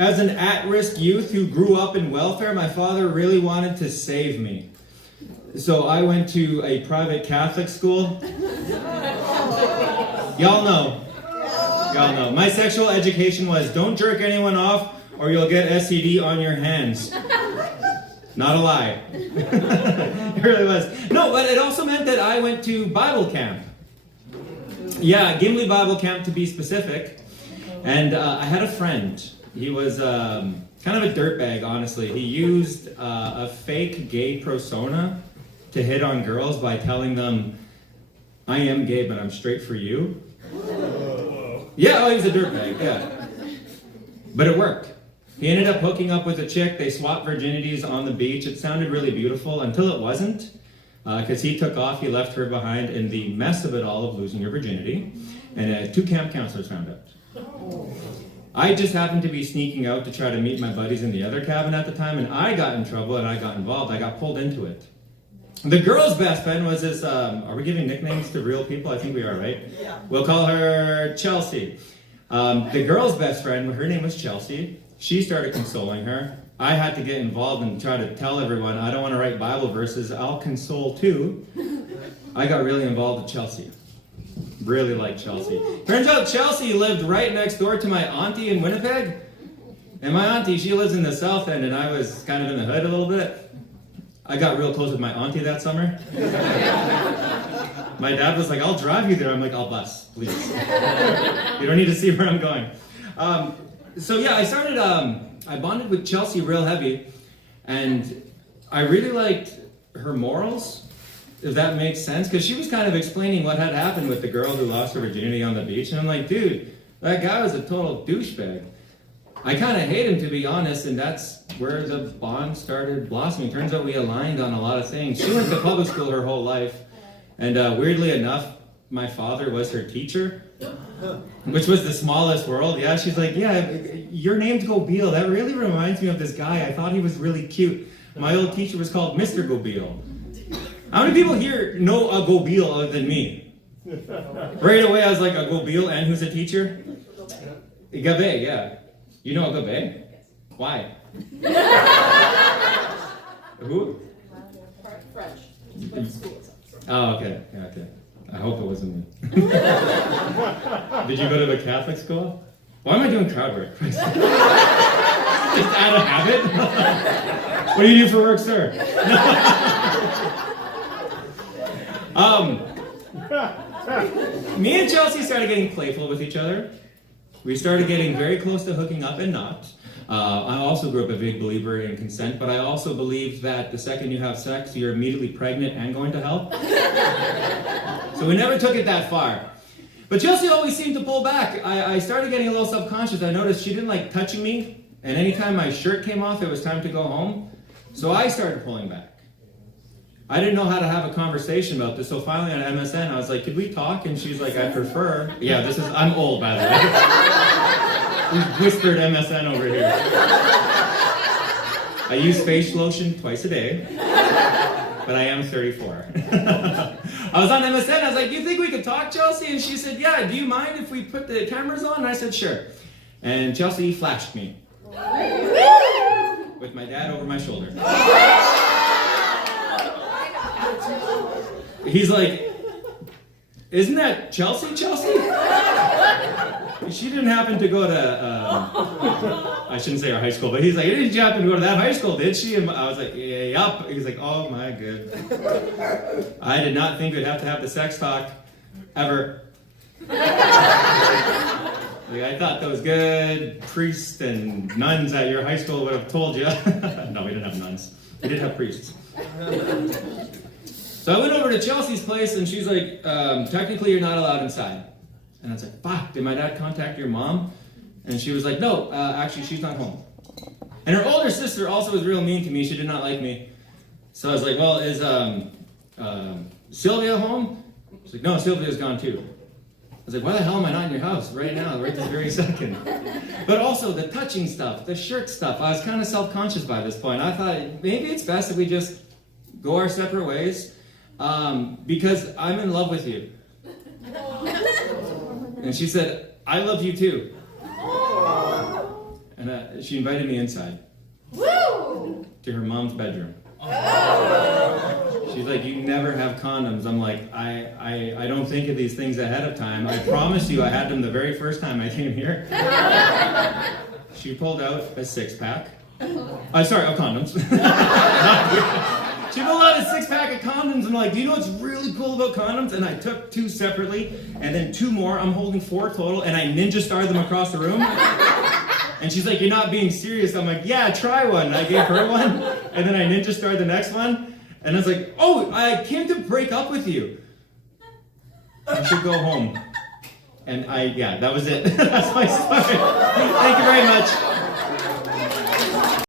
As an at-risk youth who grew up in welfare, my father really wanted to save me. So I went to a private Catholic school. Y'all know. My sexual education was, don't jerk anyone off or you'll get STD on your hands. Not a lie. It really was. No, but it also meant that I went to Bible camp. Yeah, Gimli Bible camp to be specific. And I had a friend. He was kind of a dirtbag, honestly. He used a fake gay persona to hit on girls by telling them, I am gay, but I'm straight for you. Yeah, he was a dirtbag, yeah. But it worked. He ended up hooking up with a chick. They swapped virginities on the beach. It sounded really beautiful until it wasn't. Because he took off, he left her behind in the mess of it all of losing her virginity. And 2 camp counselors found out. I just happened to be sneaking out to try to meet my buddies in the other cabin at the time, and I got in trouble and I got involved. I got pulled into it. The girl's best friend was this, are we giving nicknames to real people? I think we are, right? Yeah. We'll call her Chelsea. The girl's best friend, her name was Chelsea. She started consoling her. I had to get involved and try to tell everyone, I don't want to write Bible verses, I'll console too. I got really involved with Chelsea. Really liked Chelsea. Turns out Chelsea lived right next door to my auntie in Winnipeg. And my auntie, she lives in the south end, and I was kind of in the hood a little bit. I got real close with my auntie that summer. My dad was like, I'll drive you there. I'm like, I'll bus, please. You don't need to see where I'm going. So yeah, I bonded with Chelsea real heavy, and I really liked her morals, if that makes sense, because she was kind of explaining what had happened with the girl who lost her virginity on the beach, and I'm like, dude, that guy was a total douchebag. I kind of hate him, to be honest, and that's where the bond started blossoming. Turns out we aligned on a lot of things. She went to public school her whole life, and weirdly enough, my father was her teacher, which was the smallest world. Yeah, she's like, yeah, your name's Gobeil. That really reminds me of this guy. I thought he was really cute. My old teacher was called Mr. Gobeil. How many people here know a Gobeil other than me? Right away, I was like, a Gobeil, and who's a teacher? Gabe, yeah. You know a Gabe? Why? Who? French. But the school is Oh, okay. Yeah, okay. I hope it wasn't me. Did you go to a Catholic school? Why am I doing crowd work? Just out of habit? What do you do for work, sir? Me and Chelsea started getting playful with each other. We started getting very close to hooking up and not. I also grew up a big believer in consent, but I also believed that the second you have sex, you're immediately pregnant and going to hell. So we never took it that far. But Chelsea always seemed to pull back. I started getting a little subconscious. I noticed she didn't like touching me, and anytime my shirt came off, it was time to go home. So I started pulling back. I didn't know how to have a conversation about this, so finally on MSN, I was like, could we talk? And she's like, I prefer. Yeah, I'm old, by the way. We whispered MSN over here. I use face lotion twice a day, but I am 34. I was on MSN, I was like, do you think we could talk, Chelsea? And she said, yeah, do you mind if we put the cameras on? And I said, sure. And Chelsea flashed me with my dad over my shoulder. He's like, isn't that Chelsea? She didn't happen to go to, I shouldn't say our high school, but he's like, didn't you happen to go to that high school, did she? And I was like, yeah, yup. He's like, oh my good. I did not think we'd have to have the sex talk, ever. Like, I thought those good priests and nuns at your high school would have told you. No, we didn't have nuns. We did have priests. So I went over to Chelsea's place, and she's like, technically you're not allowed inside. And I was like, fuck, did my dad contact your mom? And she was like, no, actually she's not home. And her older sister also was real mean to me. She did not like me. So I was like, well, is Sylvia home? She's like, no, Sylvia's gone too. I was like, why the hell am I not in your house right now, right this very second? But also the touching stuff, the shirt stuff, I was kind of self-conscious by this point. I thought, maybe it's best if we just go our separate ways. Because I'm in love with you. And she said, I love you too. And she invited me inside. Woo! To her mom's bedroom. Oh. She's like, you never have condoms. I'm like, I don't think of these things ahead of time. I promise you I had them the very first time I came here. She pulled out a 6-pack. Sorry, of condoms. She pulled out a 6-pack of condoms, and I'm like, do you know what's really cool about condoms? And I took 2 separately, and then 2 more. I'm holding 4 total, and I ninja starred them across the room. And she's like, you're not being serious. I'm like, yeah, try one. And I gave her one, and then I ninja starred the next one. And I was like, oh, I came to break up with you. I should go home. And that was it. That's my story. Thank you very much.